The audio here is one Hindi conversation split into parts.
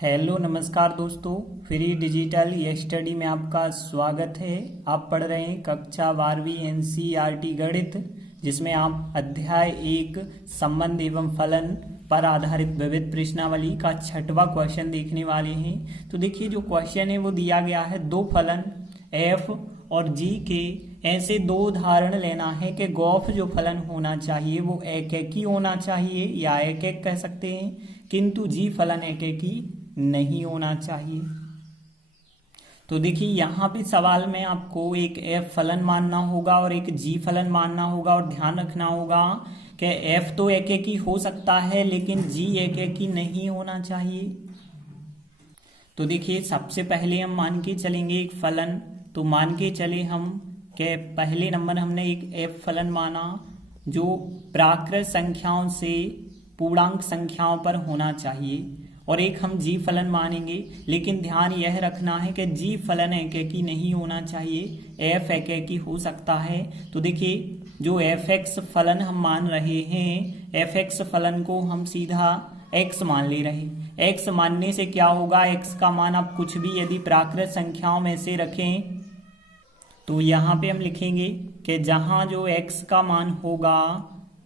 हेलो नमस्कार दोस्तों, फ्री डिजिटल स्टडी में आपका स्वागत है। आप पढ़ रहे हैं कक्षा 12वीं एनसीईआरटी गणित, जिसमें आप अध्याय 1 संबंध एवं फलन पर आधारित विविध प्रश्नावली का 6वां क्वेश्चन देखने वाले हैं। तो देखिए, जो क्वेश्चन है वो दिया गया है दो फलन एफ और जी के ऐसे दो उदाहरण लेना है कि गॉफ जो फलन होना चाहिए वो एक एक ही होना चाहिए या एक एक कह सकते हैं, किंतु जी फलन एक एक ही नहीं होना चाहिए। तो देखिए, यहाँ पे सवाल में आपको एक एफ फलन मानना होगा और एक जी फलन मानना होगा, और ध्यान रखना होगा कि एफ तो एक एक ही हो सकता है लेकिन जी एक एक ही नहीं होना चाहिए। तो देखिए, सबसे पहले हम मान के चलेंगे एक फलन। तो मान के चले हम कि पहले नंबर हमने एक एफ फलन माना जो प्राकृत संख्याओं से पूर्णांक संख्याओं पर होना चाहिए, और एक हम जी फलन मानेंगे। लेकिन ध्यान यह रखना है कि जी फलन एक एक ही नहीं होना चाहिए, एफ एक एक ही हो सकता है। तो देखिए, जो एफ एक्स फलन हम मान रहे हैं, एफ एक्स फलन को हम सीधा एक्स मान ले रहे। एक्स मानने से क्या होगा, एक्स का मान आप कुछ भी यदि प्राकृत संख्याओं में से रखें तो यहाँ पे हम लिखेंगे कि जहाँ जो एक्स का मान होगा,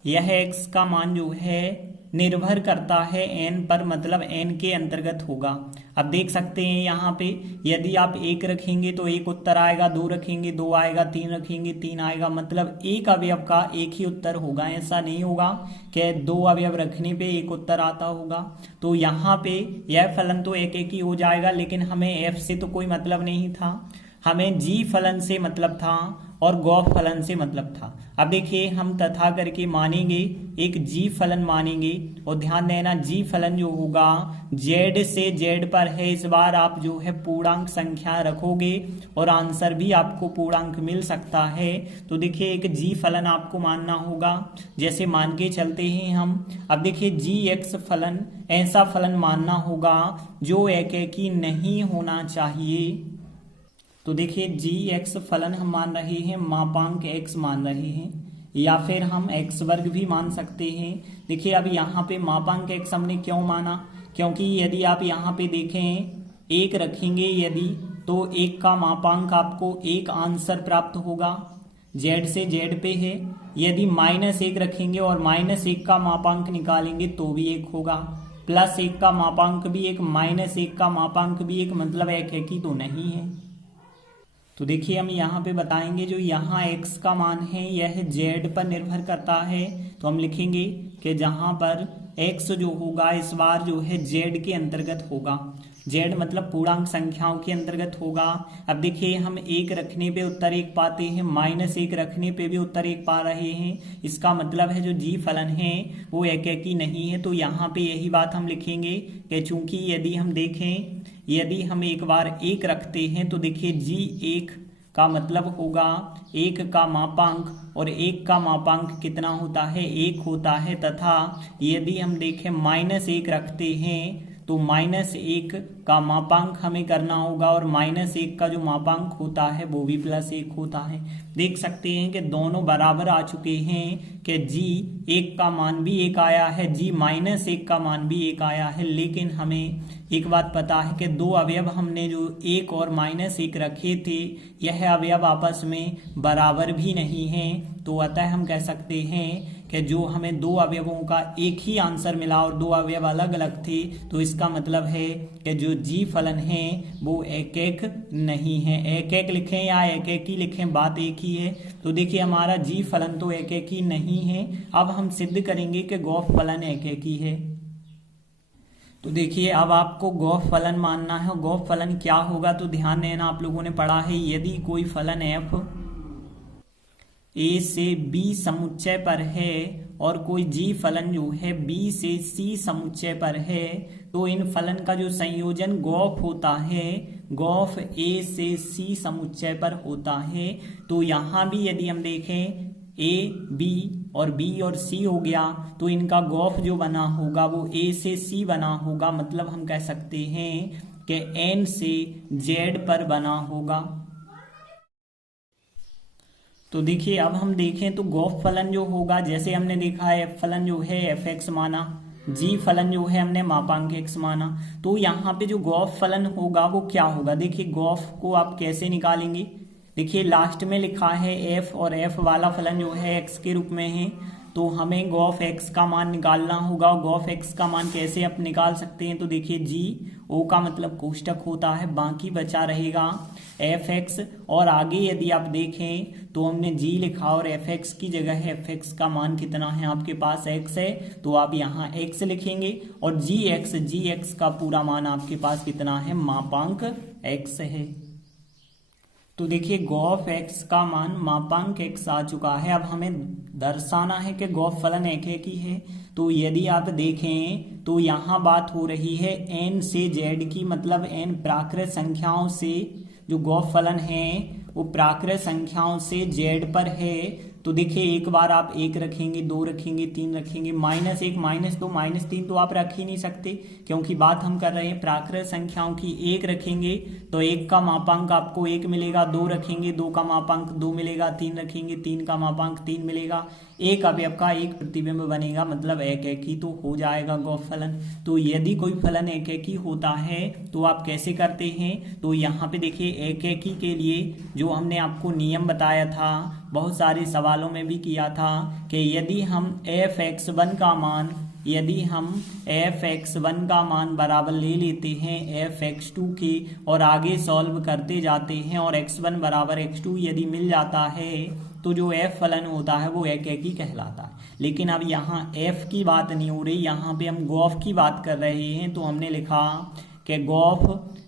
यह एक्स का मान जो है निर्भर करता है एन पर, मतलब एन के अंतर्गत होगा। अब देख सकते हैं यहाँ पे, यदि आप एक रखेंगे तो एक उत्तर आएगा, दो रखेंगे दो आएगा, तीन रखेंगे तीन आएगा, मतलब एक अवयव का एक ही उत्तर होगा। ऐसा नहीं होगा कि दो अवयव रखने पे एक उत्तर आता होगा। तो यहाँ पे यह फलन तो एक एक ही हो जाएगा, लेकिन हमें एफ से तो कोई मतलब नहीं था, हमें जी फलन से मतलब था और गॉफ फलन से मतलब था। अब देखिए, हम तथा करके मानेंगे एक जी फलन मानेंगे, और ध्यान देना जी फलन जो होगा जेड से जेड पर है। इस बार आप जो है पूर्णांक संख्या रखोगे और आंसर भी आपको पूर्णांक मिल सकता है। तो देखिए, एक जी फलन आपको मानना होगा, जैसे मान के चलते हैं हम। अब देखिए, जी एक्स फलन ऐसा फलन मानना होगा जो एक एक ही नहीं होना चाहिए। तो देखिए, जी एक्स फलन हम मान रहे हैं, मापांक एक्स मान रहे हैं, या फिर हम एक्स वर्ग भी मान सकते हैं। देखिए, अब यहाँ पे मापांक एक्स हमने क्यों माना, क्योंकि यदि आप यहाँ पे देखें एक रखेंगे यदि, तो एक का मापांक आपको एक आंसर प्राप्त होगा, जेड से जेड पे है। यदि -1 रखेंगे और -1 का मापांक निकालेंगे तो भी एक होगा, +1 का मापांक भी एक, -1 का मापांक भी एक, मतलब एक ही तो नहीं है। तो देखिए, हम यहाँ पे बताएंगे जो यहाँ x का मान है यह z पर निर्भर करता है। तो हम लिखेंगे कि जहाँ पर x जो होगा इस बार जो है z के अंतर्गत होगा, z मतलब पूर्णांक संख्याओं के अंतर्गत होगा। अब देखिए, हम एक रखने पे उत्तर एक पाते हैं, -1 रखने पे भी उत्तर एक पा रहे हैं। इसका मतलब है जो जी फलन है वो एक एक ही नहीं है। तो यहाँ पे यही बात हम लिखेंगे कि चूंकि यदि हम देखें, यदि हम एक बार एक रखते हैं तो देखिए जी एक का मतलब होगा एक का मापांक, और एक का मापांक कितना होता है, एक होता है। तथा यदि हम देखें -1 रखते हैं तो -1 का मापांक हमें करना होगा, और -1 का जो मापांक होता है वो भी +1 होता है। देख सकते हैं कि दोनों बराबर आ चुके हैं कि जी एक का मान भी एक आया है, जी -1 का मान भी एक आया है। लेकिन हमें एक बात पता है कि दो अवयव हमने जो एक और -1 रखे थे, यह अवयव आपस में बराबर भी नहीं हैं। तो अतः हम कह सकते हैं कि जो हमें दो अवयवों का एक ही आंसर मिला और दो अवयव अलग अलग थे, तो इसका मतलब है कि जो जी फलन है वो एक एक नहीं है। एक एक लिखें या एक एक ही लिखें, बात एक ही है। तो देखिए, हमारा जी फलन तो एक एक ही नहीं है। अब हम सिद्ध करेंगे कि गॉफ फलन एक एक ही है। तो देखिए, अब आपको गॉफ फलन मानना है। गॉफ फलन क्या होगा, तो ध्यान देना, आप लोगों ने पढ़ा है, यदि कोई फलन एफ ए से बी समुच्चय पर है और कोई जी फलन जो है बी से सी समुच्चय पर है, तो इन फलन का जो संयोजन गॉफ होता है, गॉफ ए से सी समुच्चय पर होता है। तो यहाँ भी यदि हम देखें ए बी और बी और सी हो गया, तो इनका गॉफ जो बना होगा वो ए से सी बना होगा, मतलब हम कह सकते हैं कि एन से जेड पर बना होगा। तो देखिए, अब हम देखें तो गॉफ फलन जो होगा, जैसे हमने देखा है एफ फलन जो है एफ एक्स माना, जी फलन जो है हमने मापांक x माना, तो यहाँ पे जो गॉस फलन होगा वो क्या होगा। देखिए गॉस को आप कैसे निकालेंगे, देखिए लास्ट में लिखा है f और f वाला फलन जो है x के रूप में है, तो हमें गॉफ x का मान निकालना होगा। गॉफ x का मान कैसे आप निकाल सकते हैं, तो देखिए जी ओ का मतलब कोष्टक होता है, बाकी बचा रहेगा fx, और आगे यदि आप देखें तो हमने g लिखा और fx की जगह fx का मान कितना है, आपके पास x है तो आप यहाँ x लिखेंगे, और gx का पूरा मान आपके पास कितना है, मापांक x है। तो देखिए गॉफ x का मान मापांक x आ चुका है। अब हमें दर्शाना है कि गॉफ फलन एक ही है। तो यदि आप देखें तो यहाँ बात हो रही है n से z की, मतलब n प्राकृत संख्याओं से जो गॉफ फलन है वो प्राकृत संख्याओं से z पर है। तो देखिए एक बार आप 1 रखेंगे, 2 रखेंगे, 3 रखेंगे, -1 -2 -3 तो आप रख ही नहीं सकते, क्योंकि बात हम कर रहे हैं प्राकृत संख्याओं की। 1 रखेंगे तो 1 का मापांक आपको 1 मिलेगा, 2 रखेंगे 2 का मापांक 2 मिलेगा, 3 रखेंगे 3 का मापांक 3 मिलेगा, एक अवयव का एक प्रतिबिंब बनेगा, मतलब एक ही तो हो जाएगा गॉफ फलन। तो यदि कोई फलन एक ही होता है तो आप कैसे करते हैं, तो यहाँ पे देखिए एक ही के लिए जो हमने आपको नियम बताया था, बहुत सारे सवालों में भी किया था कि यदि हम f(x1) का मान, यदि हम f(x1) का मान बराबर ले लेते हैं f(x2) के और आगे सॉल्व करते जाते हैं और x1 बराबर x2 यदि मिल जाता है तो जो f फलन होता है वो एक ही कहलाता है। लेकिन अब यहाँ f की बात नहीं हो रही, यहाँ पे हम गॉफ की बात कर रहे हैं। तो हमने लिखा कि गॉफ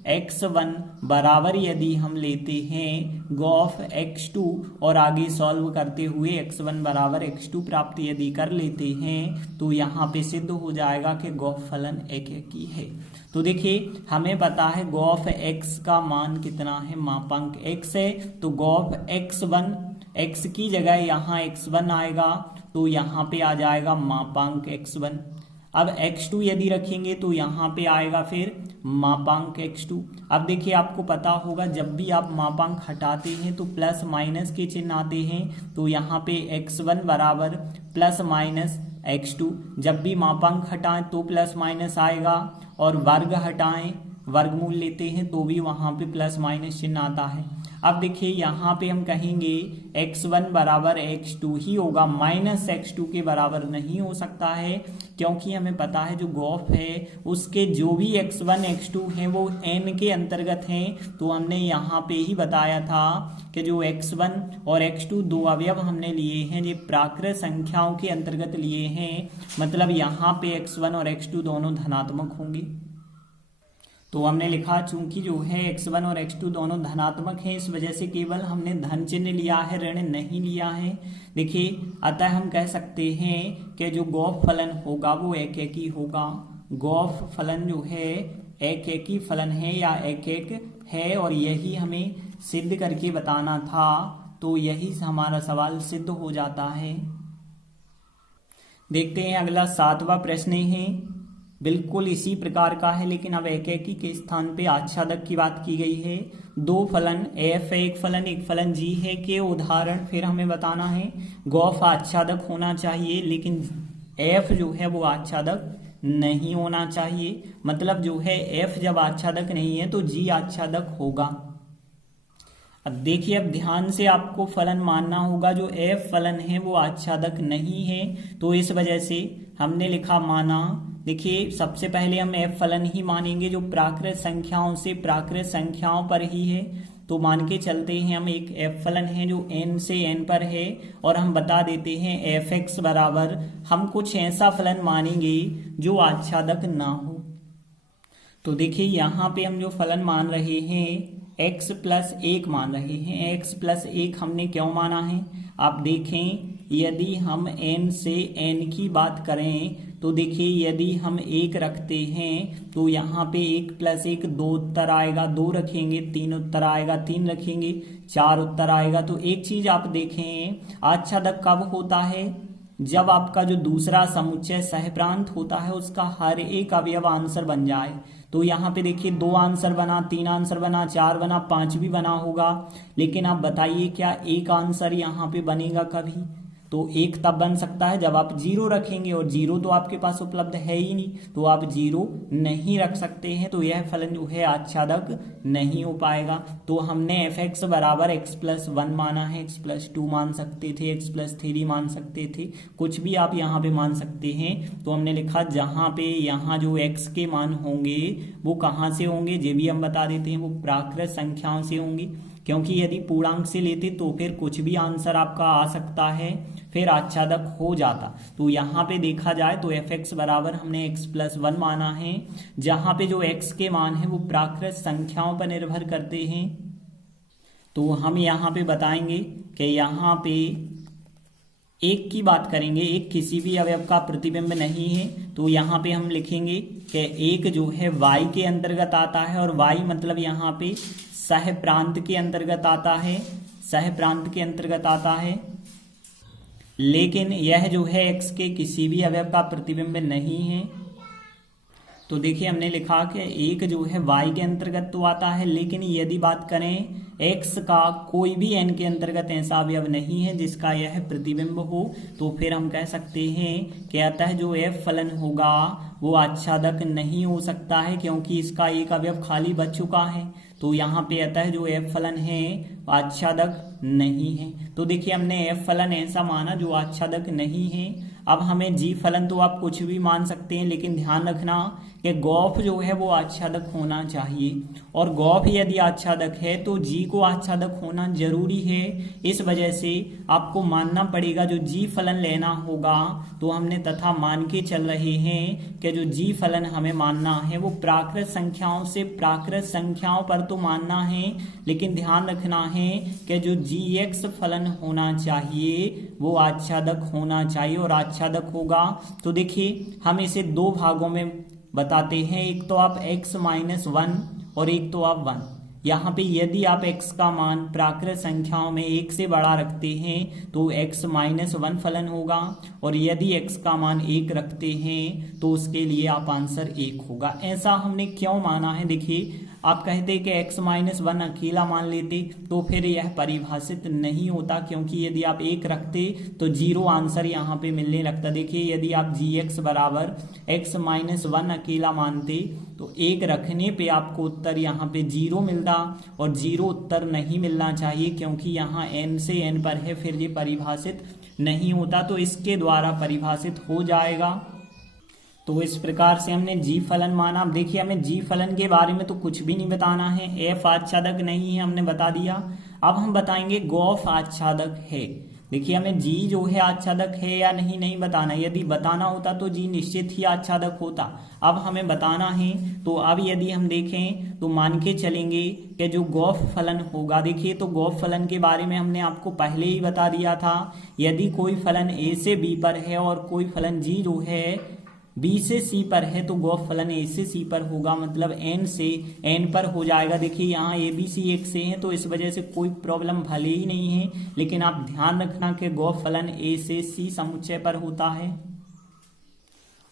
x1 बराबर यदि हम लेते हैं गॉफ x2 और आगे सॉल्व करते हुए x1 बराबर x2 प्राप्त यदि कर लेते हैं तो यहाँ पे सिद्ध हो जाएगा कि गॉफ फलन एक ही है। तो देखिए हमें पता है गॉफ x का मान कितना है, मापांक x है, तो गॉफ x1, x की जगह यहाँ x1 आएगा तो यहाँ पे आ जाएगा मापांक x1। अब x2 यदि रखेंगे तो यहाँ पे आएगा फिर मापांक x2। अब देखिए आपको पता होगा जब भी आप मापांक हटाते हैं तो प्लस माइनस के चिन्ह आते हैं, तो यहाँ पे x1 बराबर प्लस माइनस x2। जब भी मापांक हटाएं तो प्लस माइनस आएगा, और वर्ग हटाएं, वर्गमूल लेते हैं तो भी वहाँ पे प्लस माइनस चिन्ह आता है। अब देखिए यहाँ पे हम कहेंगे x1 बराबर x2 ही होगा, माइनस x2 के बराबर नहीं हो सकता है, क्योंकि हमें पता है जो गॉफ है उसके जो भी x1 x2 हैं वो n के अंतर्गत हैं। तो हमने यहाँ पे ही बताया था कि जो x1 और x2 दो अवयव हमने लिए हैं ये प्राकृत संख्याओं के अंतर्गत लिए हैं, मतलब यहाँ पे x1 और x2 दोनों धनात्मक होंगे। तो हमने लिखा चूंकि जो है x1 और x2 दोनों धनात्मक हैं, इस वजह से केवल हमने धन चिन्ह लिया है, ऋण नहीं लिया है। देखिए अतः हम कह सकते हैं कि जो गॉफ फलन होगा वो एक ही होगा। गॉफ फलन जो है एक ही फलन है या एक है, और यही हमें सिद्ध करके बताना था, तो यही हमारा सवाल सिद्ध हो जाता है। देखते हैं अगला 7वां प्रश्न है, बिल्कुल इसी प्रकार का है, लेकिन अब एक के स्थान पे आच्छादक की बात की गई है। दो फलन f है, एक फलन g है के उदाहरण फिर हमें बताना है। गॉफ आच्छादक होना चाहिए, लेकिन f जो है वो आच्छादक नहीं होना चाहिए, मतलब जो है f जब आच्छादक नहीं है तो g आच्छादक होगा। अब देखिए अब ध्यान से आपको फलन मानना होगा, जो f फलन है वो आच्छादक नहीं है, तो इस वजह से हमने लिखा माना। देखिए सबसे पहले हम f फलन ही मानेंगे जो प्राकृत संख्याओं से प्राकृत संख्याओं पर ही है, तो मान के चलते हैं हम एक f फलन है जो n से n पर है, और हम बता देते हैं fx बराबर हम कुछ ऐसा फलन मानेंगे जो आच्छादक ना हो। तो देखिए यहाँ पे हम जो फलन मान रहे हैं x+1 मान रहे हैं। x+1 हमने क्यों माना है, आप देखें यदि हम n से n की बात करें तो देखिए यदि हम 1 रखते हैं तो यहाँ पे 1+1 2 उत्तर आएगा, 2 रखेंगे 3 उत्तर आएगा, 3 रखेंगे 4 उत्तर आएगा। तो एक चीज आप देखें आच्छादक कब होता है, जब आपका जो दूसरा समुच्चय सहप्रांत होता है उसका हर एक अवयव आंसर बन जाए। तो यहाँ पे देखिए 2 आंसर बना, 3 आंसर बना, 4 बना, 5 भी बना होगा, लेकिन आप बताइए क्या एक आंसर यहाँ पे बनेगा कभी, तो 1 तब बन सकता है जब आप 0 रखेंगे, और 0 तो आपके पास उपलब्ध है ही नहीं, तो आप 0 नहीं रख सकते हैं, तो यह फलन जो है आच्छादक नहीं हो पाएगा। तो हमने f(x) बराबर x+1 माना है, x+2 मान सकते थे, x+3 मान सकते थे, कुछ भी आप यहाँ पे मान सकते हैं। तो हमने लिखा जहाँ पे यहाँ जो x के मान होंगे वो कहाँ से होंगे, ये भी हम बता देते हैं, वो प्राकृत संख्याओं से होंगे, क्योंकि यदि पूर्णांक से लेते तो फिर कुछ भी आंसर आपका आ सकता है, फिर आच्छादक हो जाता। तो यहाँ पे देखा जाए तो f(x) बराबर हमने x+1 माना है, जहाँ पे जो x के मान है वो प्राकृत संख्याओं पर निर्भर करते हैं। तो हम यहाँ पे बताएंगे कि यहाँ पे 1 की बात करेंगे, 1 किसी भी अवयव का प्रतिबिंब नहीं है, तो यहाँ पे हम लिखेंगे कि 1 जो है y के अंतर्गत आता है, और y मतलब यहाँ पे सह प्रांत के अंतर्गत आता है, सह प्रांत के अंतर्गत आता है, लेकिन यह जो है x के किसी भी अवयव का प्रतिबिंब नहीं है। तो देखिए हमने लिखा कि 1 जो है y के अंतर्गत तो आता है, लेकिन यदि बात करें x का कोई भी n के अंतर्गत ऐसा अवयव नहीं है जिसका यह प्रतिबिंब हो, तो फिर हम कह सकते हैं कि अतः जो f फलन होगा वो आच्छादक नहीं हो सकता है, क्योंकि इसका एक अवयव खाली बच चुका है। तो यहाँ पे अतः जो f फलन है आच्छादक नहीं है। तो देखिए हमने f फलन ऐसा माना जो आच्छादक नहीं है। अब हमें g फलन तो आप कुछ भी मान सकते हैं, लेकिन ध्यान रखना कि गौफ जो है वो आच्छादक होना चाहिए, और गौफ यदि आच्छादक है तो g को आच्छादक होना जरूरी है। इस वजह से आपको मानना पड़ेगा, जो g फलन लेना होगा तो हमने तथा मान के चल रहे हैं कि जो g फलन हमें मानना है वो प्राकृत संख्याओं से प्राकृत संख्याओं पर तो मानना है, लेकिन ध्यान रखना है कि जो gx फलन होना चाहिए वो आच्छादक होना चाहिए, और आच्छादक होगा तो देखिए हम इसे 2 भागों में बताते हैं, एक तो आप x-1 और एक तो आप 1। यहाँ पे यदि आप x का मान प्राकृत संख्याओं में 1 से बड़ा रखते हैं तो x-1 फलन होगा, और यदि x का मान 1 रखते हैं तो उसके लिए आप आंसर 1 होगा। ऐसा हमने क्यों माना है, देखिए आप कहते कि x-1 अकेला मान लेते तो फिर यह परिभाषित नहीं होता, क्योंकि यदि आप 1 रखते तो 0 आंसर यहाँ पे मिलने लगता। देखिए यदि आप gx बराबर x-1 अकेला मानते तो 1 रखने पे आपको उत्तर यहाँ पे 0 मिलता, और 0 उत्तर नहीं मिलना चाहिए, क्योंकि यहाँ n से n पर है, फिर ये परिभाषित नहीं होता, तो इसके द्वारा परिभाषित हो जाएगा। तो इस प्रकार से हमने g फलन माना। अब देखिए हमें g फलन के बारे में तो कुछ भी नहीं बताना है, f आच्छादक नहीं है हमने बता दिया। अब हम बताएंगे गौफ आच्छादक है। देखिए हमें g जो है आच्छादक है या नहीं बताना, यदि बताना होता तो g निश्चित ही आच्छादक होता। अब हमें बताना है, तो अब यदि हम देखें तो मान के चलेंगे कि जो गौफ फलन होगा, देखिए तो गौफ फलन के बारे में हमने आपको पहले ही बता दिया था, यदि कोई फलन a से b पर है और कोई फलन g जो है b से c पर है तो गौफ फलन a से c पर होगा, मतलब n से n पर हो जाएगा। देखिए यहाँ a b c एक से हैं तो इस वजह से कोई प्रॉब्लम भले ही नहीं है, लेकिन आप ध्यान रखना कि गौफ फलन a से c समुच्चय पर होता है।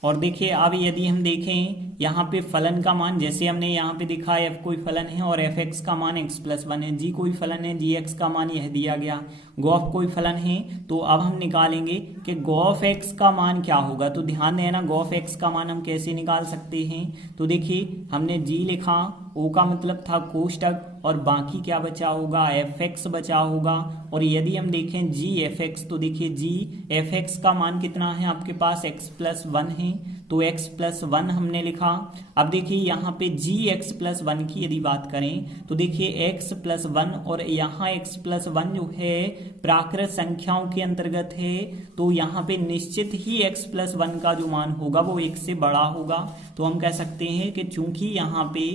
और देखिए अब यदि हम देखें यहाँ पे फलन का मान, जैसे हमने यहाँ पे दिखा f कोई फलन है और f(x) का मान x+1 है, g कोई फलन है, gx का मान यह दिया गया, गौफ कोई फलन है, तो अब हम निकालेंगे कि गौफ x का मान क्या होगा। तो ध्यान देना गौफ x का मान हम कैसे निकाल सकते हैं। तो देखिए हमने g लिखा, o का मतलब था कोष्टक, और बाकी क्या बचा होगा, f(x) बचा होगा। और यदि हम देखें g f(x) तो देखिए g f(x) का मान कितना है आपके पास, x+1 है, तो x+1 हमने लिखा। अब देखिए यहाँ पे gx+1 की यदि बात करें तो देखिए x+1 और यहाँ x+1 जो है प्राकृत संख्याओं के अंतर्गत है, तो यहाँ पे निश्चित ही x+1 का जो मान होगा वो 1 से बड़ा होगा। तो हम कह सकते हैं कि चूंकि यहाँ पे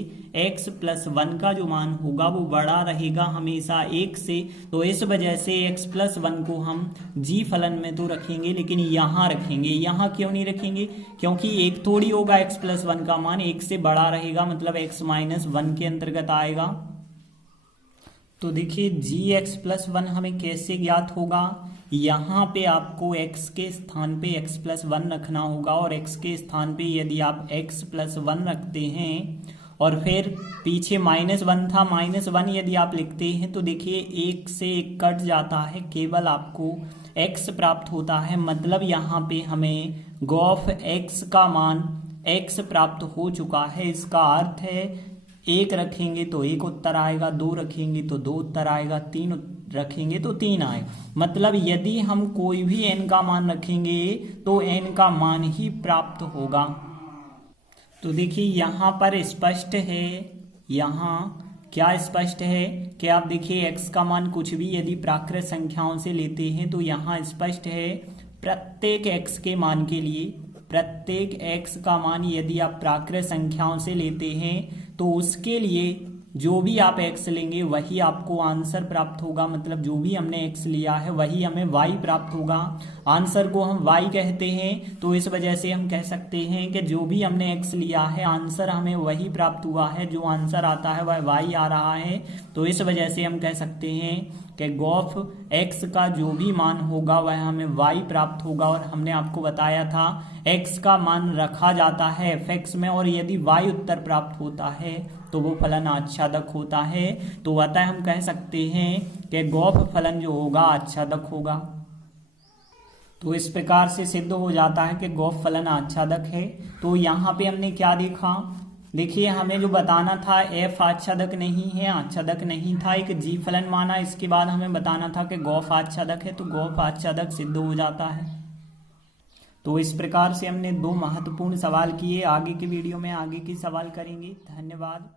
x+1 का जो मान होगा वो बड़ा रहेगा हमेशा 1 से, तो इस वजह से x+1 को हम g फलन में तो रखेंगे, लेकिन यहाँ रखेंगे। यहाँ क्यों नहीं रखेंगे, क्योंकि 1 थोड़ी होगा, x+1 का मान 1 से बड़ा रहेगा, मतलब x-1 के अंतर्गत आएगा। तो देखिए gx+1 हमें कैसे ज्ञात होगा, यहाँ पे आपको x के स्थान पे x+1 रखना होगा, और x के स्थान पे यदि आप x+1 रखते हैं और फिर पीछे -1 था, -1 यदि आप लिखते हैं तो देखिए 1 से 1 कट जाता है, केवल आपको x प्राप्त होता है, मतलब यहाँ पे हमें गॉफ x का मान x प्राप्त हो चुका है। इसका अर्थ है 1 रखेंगे तो 1 उत्तर आएगा, 2 रखेंगे तो 2 उत्तर आएगा, 3 रखेंगे तो 3 आएगा। मतलब यदि हम कोई भी n का मान रखेंगे तो n का मान ही प्राप्त होगा। तो देखिए यहाँ पर स्पष्ट है, यहाँ क्या स्पष्ट है कि आप देखिए x का मान कुछ भी यदि प्राकृत संख्याओं से लेते हैं तो यहाँ स्पष्ट है प्रत्येक x के मान के लिए, प्रत्येक x का मान यदि आप प्राकृत संख्याओं से लेते हैं तो उसके लिए जो भी आप x लेंगे वही आपको आंसर प्राप्त होगा। मतलब जो भी हमने x लिया है वही हमें y प्राप्त होगा। आंसर को हम y कहते हैं, तो इस वजह से हम कह सकते हैं कि जो भी हमने x लिया है आंसर हमें वही प्राप्त हुआ है, जो आंसर आता है वह y आ रहा है। तो इस वजह से हम कह सकते हैं कि गॉफ x का जो भी मान होगा वह हमें y प्राप्त होगा। और हमने आपको बताया था x का मान रखा जाता है f(x) में, और यदि y उत्तर प्राप्त होता है तो वो फलन आच्छादक होता है। तो अतः हम कह सकते हैं कि गॉफ फलन जो होगा आच्छादक होगा। तो इस प्रकार से सिद्ध हो जाता है कि गॉफ फलन आच्छादक है। तो यहाँ पे हमने क्या देखा, देखिए हमें जो बताना था f आच्छादक नहीं है, आच्छादक नहीं था, एक g फलन माना, इसके बाद हमें बताना था कि गॉफ आच्छादक है, तो गॉफ आच्छादक सिद्ध हो जाता है। तो इस प्रकार से हमने 2 महत्वपूर्ण सवाल किए। आगे के वीडियो में आगे की सवाल करेंगे। धन्यवाद।